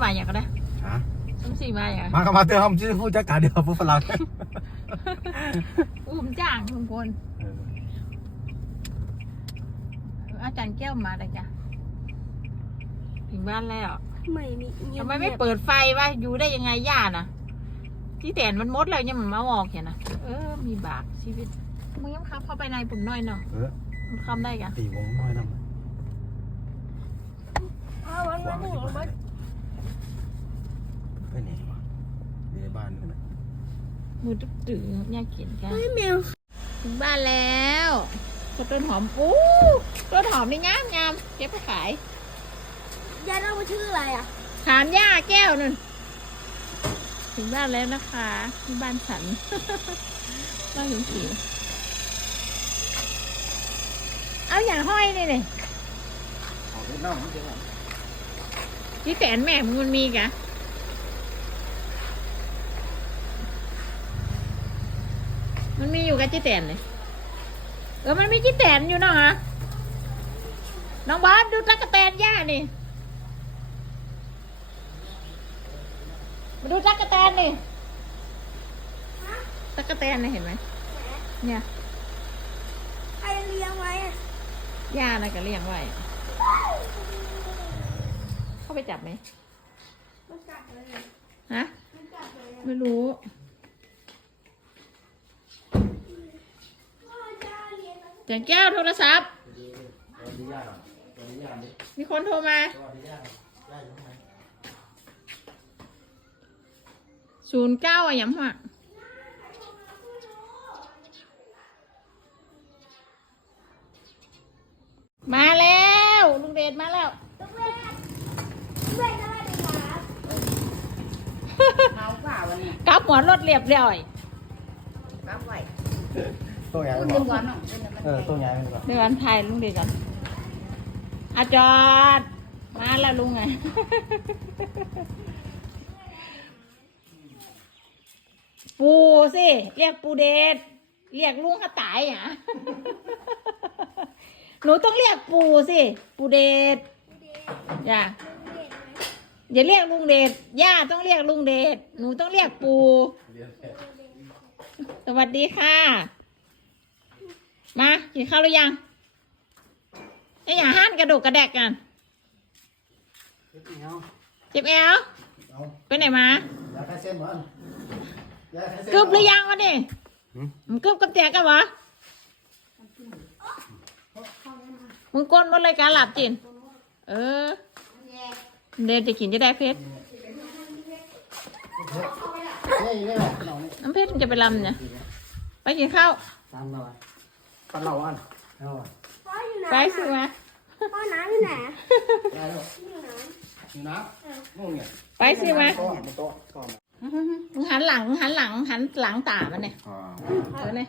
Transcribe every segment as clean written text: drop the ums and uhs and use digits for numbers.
มาอย่างก็ได้ฮะสมศรีมาอย่างมาก็มาเตือนผมชื่อผู้จัดการเดียวผู้ฝรั่งอุ้มจ้างทุกคนอาจารย์แก้วมาเลยจ้ะถึงบ้านแล้วไม่มีทำไมไม่เปิดไฟวะอยู่ได้ยังไงย่าน่ะที่แต่นมันมดแล้วยังมันมาออกอย่างนะมีบากชีวิตมึงยังขับเข้าไปในปุ่มน้อยเนาะมันคำได้กันตีวงน้อยนะวันหนูมาไปไหนวะในบ้านนี่นะมือตื้อยากเขียนกันไม่เมียถึงบ้านแล้วต้นหอมต้นหอมนี่งามเก็บไปขายย่าเราชื่ออะไรอ่ะถามย่าแก้วนั่นถึงบ้านแล้วนะคะที่บ้านฉันบ้านหญิงสีเอาอย่างห้อยนี่เลยที่แตนแม่มันมีกะมันมีอยู่กับจีแตนเลยมันมีจีแตนอยู่เนาะฮะน้องบอสดูตั๊กแตนย่านี่มาดูตั๊กแตนนี่ตั๊กแตนนะเห็นไหมเนี่ยใครเลี้ยงไว้ย่านะก็เลี้ยงไว้เข้าไปจับไหมฮะไม่รู้เสียงแก้วโทรศัพท์มีคนโทรมา09อ่ะย้ำว่ามาแล้วลุงเดชมาแล้วกลับหัวรถเรียบร้อยกลับไว้ตัวใหญ่ดึงก่อนตัวใหญ่ก่อนเดี๋ยวถ่ายลุงเดชก่อนอาจอดมาแล้วลุงไงปูสิเรียกปูเดชเรียกลุงเขาตายอ่ะหนูต้องเรียกปูสิปูเดชอย่าเรียกลุงเดชย่าต้องเรียกลุงเดชหนูต้องเรียกปูสวัสดีค่ะมากินข้าวหรือยังอย่าห้านกระดูกกระแดกกันเจ็บแอวไปไหนมาเกือบหรือยังวะนี่มึงเกือบกับแจกกันวะมึงก้นหมดเลยการหลับจินเดี๋ยวจะกินจะได้เพชรน้ำเพชรมันจะไปลำเนี่ยไปกินข้าวปลาเหลาอันไปสิมาพ่อน้ำอยู่ไหนอยู่น้ำนู่นไงไปสิมามึงหันหลังตามันเนี่ยเนี่ย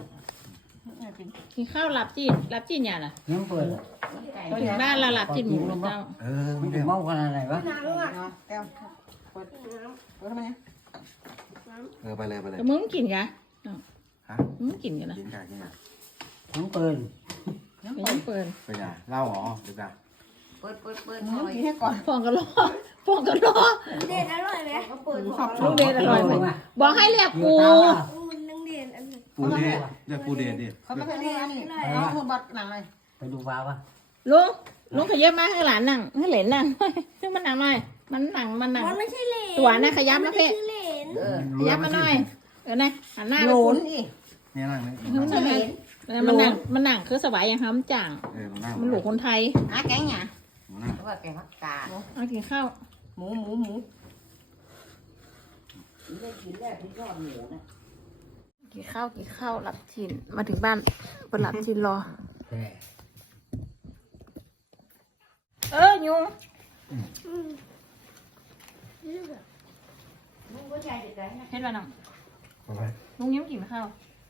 กินข้าวหลับจีนเนี่ยน่ะยังเปิดพอถึงบ้านเราหลับจีนหมูเจ้ามันจะเมาขนาดไหนวะน้ำอ่ะแก้วเปิดทำไมไปเลยแต่มึงกินกันฮะมึงกินกันนะยังเปิดยังเปิดไปไหนเล่าหรอเดี๋ยวเปิดมึงกินให้ก่อนฟองกันรอเด็ดอร่อยไหมลูกเด็ดอร่อยไหมบอกให้เรียกปูปูเดชเรียกปูเดชดิเขาไม่เคยเรียกอันนี้เอาหัวบัดหนังเลยไปดูฟ้าป่ะลุงขยับมาให้หลานนั่งให้เหลนนั่งซึ่งมันหนังหน่อยมันหนังมันไม่ใช่เหลนตัวนะขยับนะเพ่ขยับมาหน่อยนะหันหน้าไปคุณนี่นั่งเลยมันหนังคือสบายอย่างห้ำจ่างมันหลูกคนไทยแกงเนี่ยว่าแกงผักกาดเอากินข้าวหมูได้กินแล้วที่ยอดหมูนะกินข้าวหลับจินมาถึงบ้านเปิดหลับจินรอยุงเฮ็ดอะไรน้องลุงยิ้มกินข้าว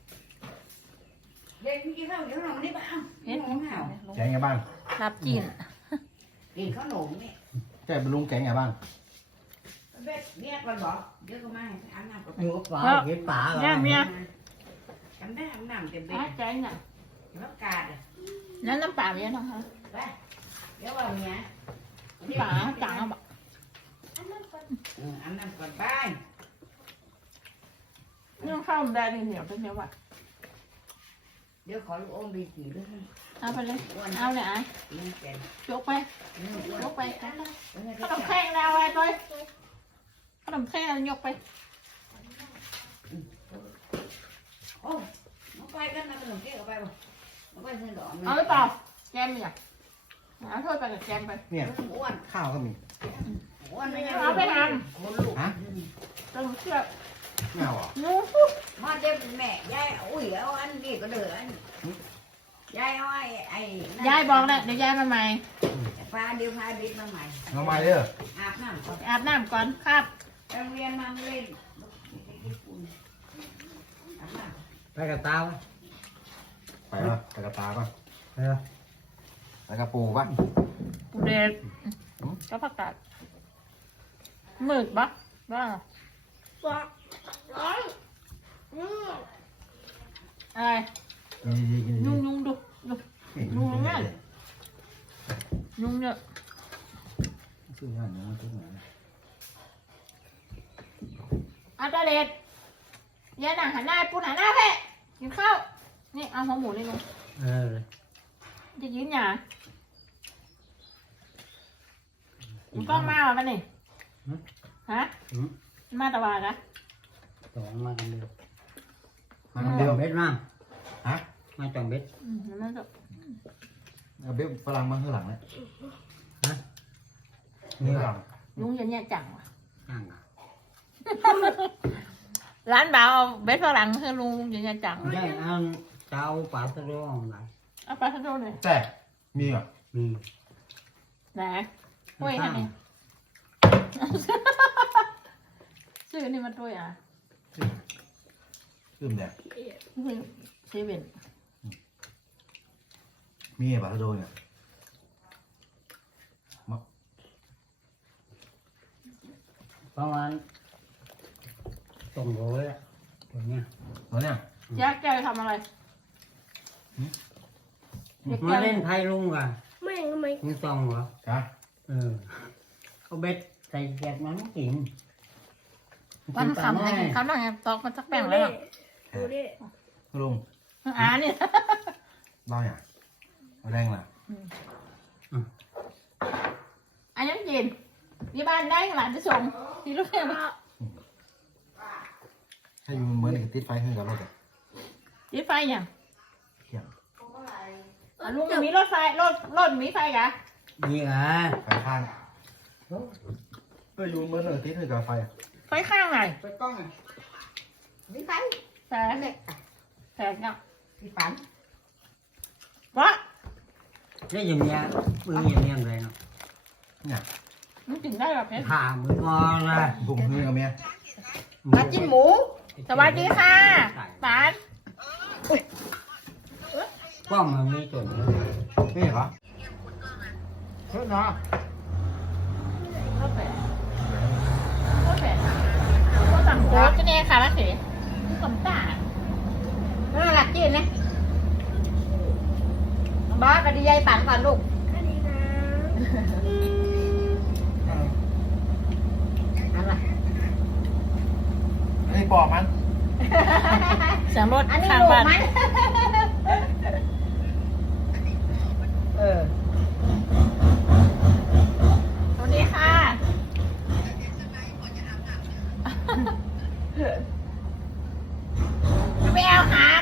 เด็กกินข้าวเดี๋ยวเราไม่ได้บ้างเฮ็ดข้าวแกงไงบ้างหลับจินกินข้าวหนมนี่แกเป็นลุงแกงไงบ้างเบ็ดเนี่ยก่อนบอกเดี๋ยวก็มาอันน้ำก็อยู่ป่าเห็นป่าเนี่ยเมียอันได้อันน้ำเต็มเบ็ดใจน่ะน้ำกาดนั่นน้ำป่าเยอะนะคะไปเดี๋ยวว่าเมียป่าจ่างอ่ะบอกอันนั้นก่อนไปนี่ข้าวมันได้เหนียวเป็นเนียวว่ะเดี๋ยวขอลูกอมบีจีด้วยเอาไปเลยเอาเลยไอ้นี่แกนยกไปนี่อ้วนยกไปขเอาให้นเขามแข็งแล้วไอ้ตัวขนมแข็งยกไปโอ้น้องไปกันนะขนมเค้กเอาไปบ่น้องไปเส้นดอกเอาหรือเปล่าแกมเนี่ยเอาถ้วยไปกับแกมไปเนี่ยอ้วนข้าวก็มีอ้วนไม่เอาไปทคนลูกำต้องเชือกไม่เอาเหรองูมาเด็กแม่ยายอุ้ยเอาอันนี้ก็เดืออันยายเอาไอ้ยายบอกแล้วเดี๋ยวยายมาใหม่พาเดี๋ยวพาเด็กมาใหม่เอามาเด้ออาบน้ำก่อนอาบน้ำก่อนครับโรงเรียนมาเล่นอาบน้ำไปกับตาไปป่ะไปกับตาป่ะไปกับปูป่ะปูเดชก็ผักกาดมืดปะบ้าอะไรยุงดูยุงง่ายยุงเยอะซื้องานนี้ซื้อไหนอาตาเดชยายหนังหันหน้าปูหันหน้าแพ้กินข้าวนี่เอาหัวหมูนี่ลงจะยืนหยามันกล้องมาว่ะมันนี่ฮะมาตะวันนะสองมากันเดียวมาคนเดียวเบ็ดมาฮะมาจองเบ็ดมันก็เอาเบ๊ฝรั่งมาข้างหลังเลยฮะนี่หลังยุงยันแย่จังว่ะห่างอ่ะร้านบ่าวเอาเบสฝรั่งคือลุงยันแย่จังได้เอาเจ้าปลาตะโร้องไรเอาไปทั้งโดนเลยแต่มีเหรอมีไหนถ้วยให้ไหนชื่อนี่มันถ้วยอ่ะลืมแดดเซเว่นมีป่ะถ้าโดนเนี่ยประมาณ200อ่ะตัวเนี้ยตัวเนี่ยยาแกทำอะไรมาเล่นไพ่ลุงอ่ะไม่มึงจองเหรอจ้ะเอาเบ็ดใส่แกะมันกินวันคำไงเขาหน่อยตอกมันสักแบ่งแล้วดูดิลุงนี่บ้าอย่างเอาแรงล่ะอันนี้ยินที่บ้านได้หลานจะส่งที่ลูกเรียนถ้าอยู่เหมือนกับติดไฟขึ้นกับรถอ่ะที่ไฟอย่างเที่ยงลุงมีรถไฟรถมีไฟกะนี่อ่ะไฟข้างอยู่เหมือนกับติดขึ้นกับไฟอ่ะไฟข้างไหนเปิดกล้องอ่ะมีไฟแสงแสงเนาะมีฝันวะได้อย่างเนี้ยมืออย่างเนี้ยเลยเนาะเนี่ยมันถึงได้แบบนี้ผ่ามืองอเลยบุ้งพื้นกับเมียมาจิ้มหมูสวัสดีค่ะปานก็มันมีจุดนี้นี่เหรอรถเนาะรถแฝดรถแฝดรถต่างรถจะเนี่ยค่ะละเสียสมตาน่ารักจริงนะบอสปฏิยายปั่นก่อนลูกอันนี้นะอะไรอันนี้ปอกมันเสียงรถอันนี้ข้างลูกบ้านไหมเออสวัสดีค่ะไม่เอาหาง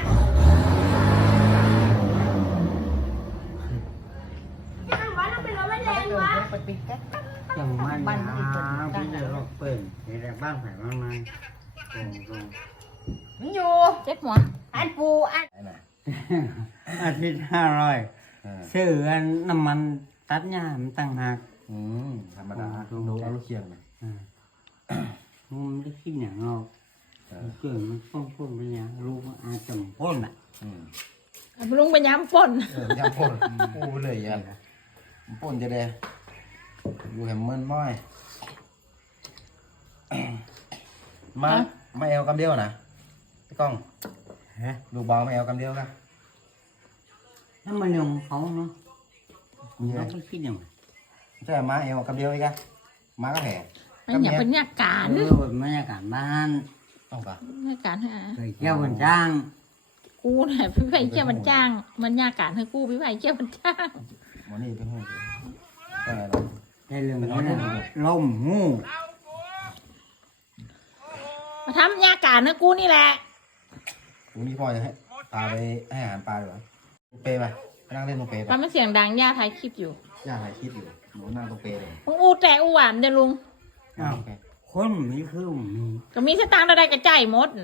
ทางวัดเราเป็นรถไม่แรงวะอย่างมันนะพี่จะรอกเปิดนี่แหละบ้านไผ่บ้านมันตรงมันอยู่เจ็บหัวอันปูอันไหนน่ะอาทิตย์500ซื้ออันน้ำมันตัดหญ้ามันต่างหากธรรมดาดูเอาลูกเคียงนะมันได้คิดอย่างเราเกิดมันพ่นไปอย่างลูกอาจจะพ่นอ่ะลุงไปย้ำป่นยำป่นปูเลยยันป่นจะได้อยู่แหมเมินม้อยมาเอวกำเดียวนะพี่ก้องฮะลูกเบามาเอวกำเดียวนะถ้ามันลงเขาเนาะเราก็คิดอย่างใช่มาเอวกำเดียวอีกอะมาก็แผลมันอย่าเป็นยาการบรรยากาศบ้านต้องปะยาการฮะเคยเที่ยววันจ้างกูเนี่ยพี่ไผ่เกี่ยวมันจ้าง มันยาการให้กูพี่ไผ่เกี่ยวมันจ้างหมอนี่เป็นห้องได้ไงในเรื่องนี้นะล่มงูมาทำยาการให้กูนี่แหละกูนี่พ่อจะให้พาไปให้อาหารปลาดีกว่าเปย์ไปนั่งเล่นตรงเปย์ไปทำมันเสียงดังย่าถ่ายคลิปอยู่ย่าถ่ายคลิปอยู่หนูนั่งตรงเปย์เลยมึงอูแต่อูหวานเดี๋ยวลุงอ้าวคนมีคือมีก็มีสตางค์ใดๆกระจายหมด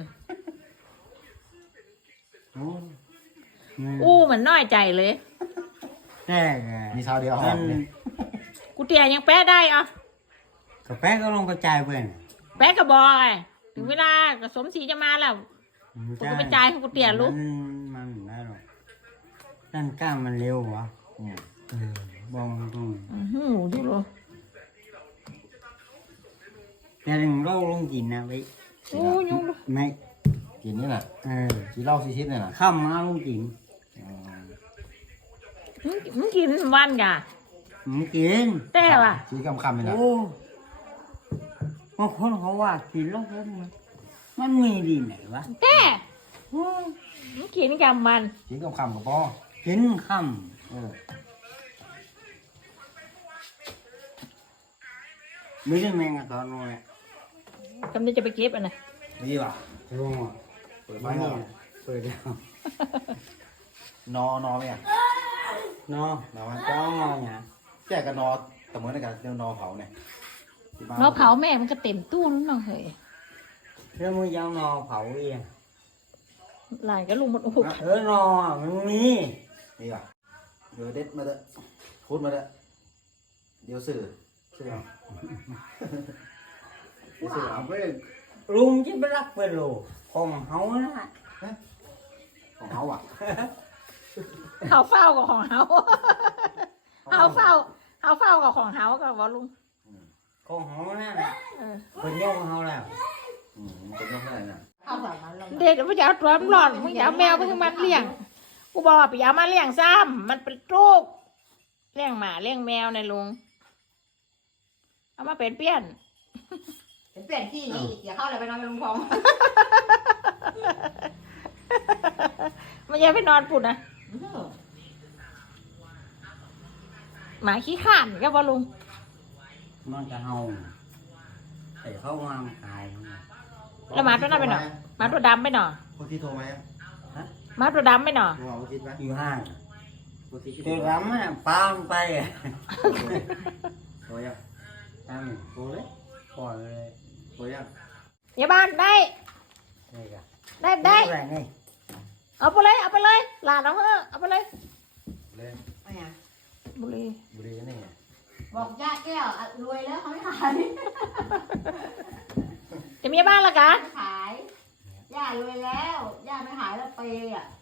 โอ้อู้เหมือนน้อยใจเลยแต่มีชาวเดียวหอมัมนเนี่ยกูเตียยังแป๊ะได้อ่ะกาแฟก็ลงกระจายเพื่อนแป๊ะกระบอกไงถึงเวลาก็สมศรีจะมาแล้วกูก็ไปจ่ายให้กูเตียลูกมันได้หรอกนั่นกล้ามมันเร็ววะอืมบองตรงดูลูกแต่ถึงเราลงกินนะไปโอ้ยงลูกไม่กินนี่น่ะอกินเหล้าซีชิดเนี่ยน่ะข้ามมาลงกินอืมมึงกินวันกะมันกินแต่ว่ะชี้คำๆเลยนะโอ้บางคนเขาว่ากินแล้วมันมีดีไหนวะแต่มึงกินกับมันชี้คำๆกับพ่อกินค่เออำไม่ได้แมงกะตอนนู้นแหละกำลังจะไปเก็บอ่ะนะดีว่ะลงอ่ะเปิดไฟไม่เหรอเปิดแล้วนอไหมอ่ะเนาะนอไหมเจ้าเนี่ยแจกกันนอแต่เหมือนกันเดี๋ยวนอเผาเนี่ยที่บ้เราเผาแม่มันก็เต็มตู้นั่นน้องเฮ้ยแล้วมึงยาวนอเผาเองหลานก็ลุงมันโอ้โหนอมันมีนี่ว่ะเดี๋ยวเด็ดมาเด้อพูดมาเด้อเดี๋ยวสื่อเอาเดี๋ยวสื่อเอาลุงจะไปรักไปโลของเขานะของเขาอ่ะเฮาเฝ้ากับของเฮาเฮาเฝ้ากับของเฮากับวอลุงของเขานะเออเป็นโยกเขาแล้วมันเป็นยังไงน่ะเด็กมันจะเอาตัวมันหลอนมันจะเอาแมวไปให้มันเลี้ยงกูบอกว่าไปเอามาเลี้ยงซ้ำมันเป็นโรคเลี้ยงหมาเลี้ยงแมวในลุงเอามาเป็นเปี้ยนเปลี่ยนที่นี่อย่าเข้าเลยไปนอนไปลุงพองมันยังไปนอนปุ่นนะหมาขี้ข่านก็บอลุงมันจะเห่าแต่เข้ามาขายแล้วหมาตัวนั้นไปหน่อหมาตัวดำไปหน่อคนที่โทรมาหมาตัวดำไปหน่อโทรมาคนที่ไหมอยู่ห้างคนที่ตัวดำอ่ะปามไปอ่ะโทรยังตามโอ้ยปล่อยเลยโทรยังอย่าบ้านได้นี่กะได้อะไรนี่เอาไปเลยหลานเอาเถอะเอาไปเลยเลยบุรีบุรีกันนี่ไงบอกย่าแก้วรวยแล้วเขาไม่ขายจะมีบ้านละกะไม่ขายย่ารวยแล้วย่าไม่ขายแล้วเปย์อ่ะ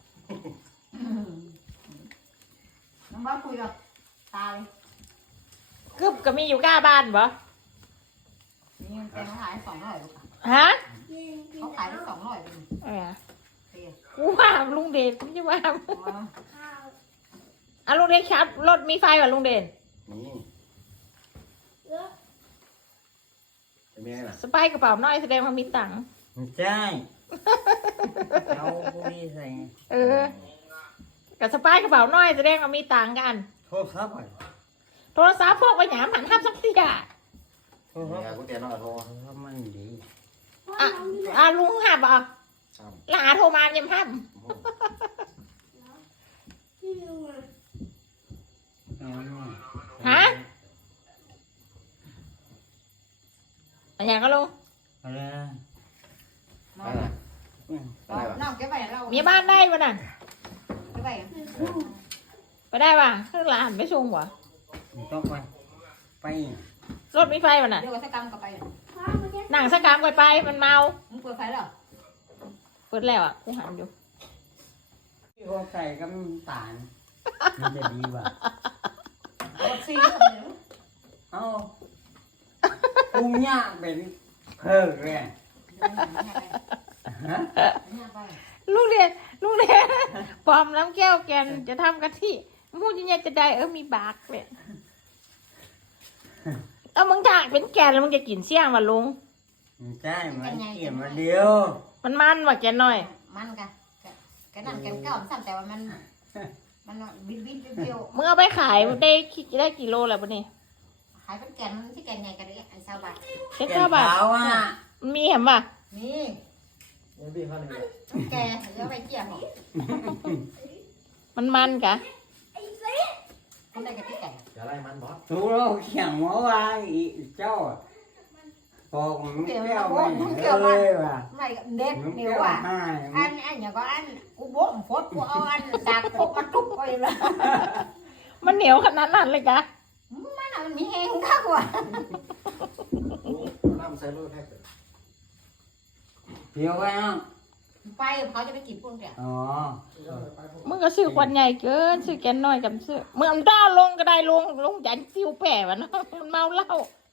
น้องบ้าคุยกับตาเลยกึบก็มีอยู่ก้าบ้านบ่นี่มันเป็นเขาขาย200ลูกฮะเขาขายได้200เป็นอะไรอะเปย์กูว่าลุงเด่นกูจะว่าอ่ะลุงเด่นครับรถมีไฟป่ะลุงเด่นนี่จะมีไงน่ะสไปายกระเป๋าน้อยแสดงว่ามีตังค์ไม่ใช่เอาพวกนี้ใส่เออกับสไปายกระเป๋าน้อยแสดงว่ามีตังค์กันโทษครับอ่ะโทรศัพท์พวกไปหยามหันทับสักทีอ่ะโทษครับนี่กูเตียนน้องโทรมันดีอ่ะลุงหับอ่ะซ้หลาโทรมายังห้ามที่ลุงอ่ะฮะอะไรอย่างก็ลุงอะไรนะำอะไรนะอะไรวะน้องเก็บไปเรามีบ้านได้ปะน่ะเก็บไปไปได้ป่ะขึ้นหลานไปส่งวะต้องไปรถมีไฟปะน่ะเดี๋ยววัฒกรรมกลับไปพ่อมาแค่หนังสกามไปมันเมามึงเปิดไฟแล้วเปิดแล้วอ่ะกูหันอยู่ที่เขาใส่กำตาลมันจะดีว่ะรถซีก็เดี๋ยวเอาปรุงยากเป็นเพิ่มเลยฮะลูกเรียนปลอมน้ำแก้วแกนจะทำกะทิมูจะเนี่ยจะได้มีบากเลยเอามึงถากเป็นแกนแล้วมึงจะกินเสี่ยงวะลุงมันใช่มันเกี่ยมาเดียวมันว่ะแกนหน่อยมันกะนั่นกันเก่าซ้ำแต่ว่ามันบินเปรี้ยวมึงเอาไปขายได้กี่โลแล้วปะนี่ขายเป็นแกนมันที่แกนใหญ่กันเลยอันซาบะเจ็ดแก่เก้าบาทขาวอ่ะมันมีเห็นป่ะนี่ยังพี่เขาหนึ่งแกเดี๋ยวไปเกี่ยวหรอมันกะคนได้กันที่แกอย่าไล่มันบอสถูกเราเขียงหัววางอีเจ้าพอมันไม่เกี่ยวเลยว่ะไม่เด็ดมันเดีเกี่ยยว วอ่ะให้อันอย่างก็อันกูโบ้งฟดกูเอาอันดากพวกมันทุบไปเลยมันเหนียวขนาดนั้นเลยกะมันมีแห้งข้าวอ่ะน้ำใส่รถแพ็คเกี่ยวไว้อ่ะไปเขาจะไปกินปุ่นแกอ๋อมึงก็ซื้อควันใหญ่เกินซื้อแกนน้อยกับซื้อมึงเอาด้าลงก็ได้ลงยันซิวแผ่วะเนาะมันเมาเหล้า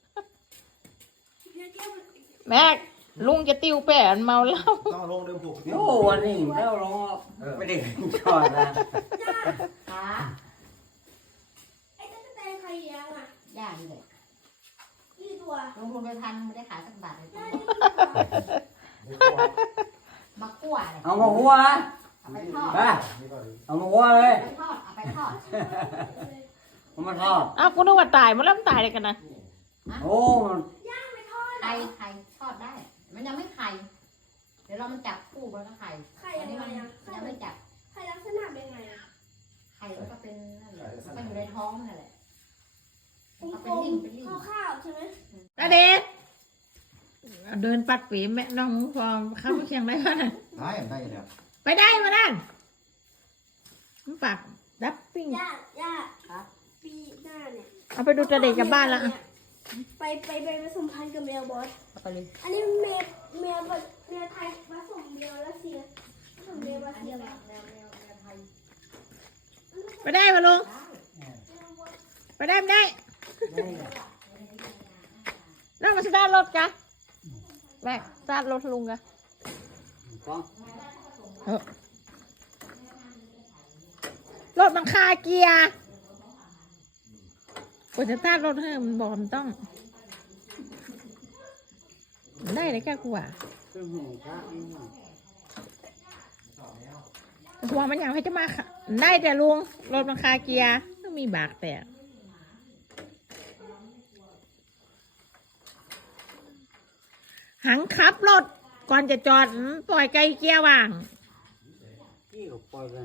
แม็กลุงจะติ้วแผ่มันเมาเหล้าต้องลงเดิมผูกโอ้วันนี้แล้วลงไม่ได้จอดนะขาไอ้ตะกั่วแตนใครเลี้ยงอ่ะย่านี่เลยกี่ตัวลงทุนไปพันไม่ได้ขายสักบาทเลยย่านี่กี่ตัวบักกั่วเลยเอามาหัวเอาไปทอดไปเอามาหัวเลยเอาไปทอดเอามาทอดอ้าวกูนึกว่าตายมันเริ่มตายเลยกันนะโอ้มันย่างไปทอดไข่ทอดได้ มันยังไม่ไข่เดี๋ยวเรามันจับคู่แล้วก็ไข่ไข่อันยันี้งไงมันอ่ะยังไม่จับไข่ลักษณะเป็นไงอ่ะไข่มันก็เป็นนั่นแหละมันอยู่ในท้องนั่นแหละกลมเอาเป็นลิ่งเป็นลิ่งๆข้าวๆใช่ไหมนาเดชเดินปัดปีแม่น้องพอเข้าไปเชียงไรวะน่ะได้ได้เดี๋ยวไปได้มานั่นมันปักดับปิ้งย่าปีหน้าเนี่ยเอาไปดูตาเด็กกับบ้านแล้วอะไปผสมพันธุ์กับแมวบอสเอาไปเลยอันนี้แมวแบบแมวไทยผสมแมวรัสเซียผสมแมวรัสอันเซีนี้ยแมวไทยไปได้มาลุงได้ไปได้ไม่ได้นั่งมาสตาร์ทรถกะแม่สตาร์ทรถลุงกะก็รถมันคาเกียร์กว่าจะสตาร์ทรถให้มันบอกมันต้องมันได้เลยแค่กูอ่ะคือหูพระหัวมันอยากให้จะมาค่ะได้แต่ลุงรถมันคาเกียร์ต้องมีบากแตกหังขับรถก่อนจะจอดปล่อยไกลเกียร์ว่างที่เขาปล่อยกัน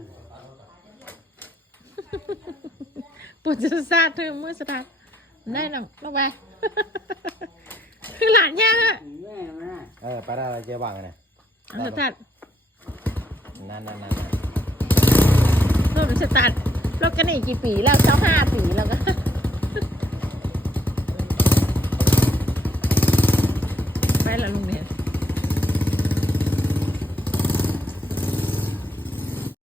ปวดจะซาดเธอมือสตาร์ทได้หนังลงไป คือหลานย่าอะแม่มาไปได้อะไรเจ๊วางไงเนี่ยเอาสตาร์ทนั่นรถสตาร์ทรถกันนี่กี่ปีแล้ว25 ปีแล้วก็ ไปละลุงเนี่ย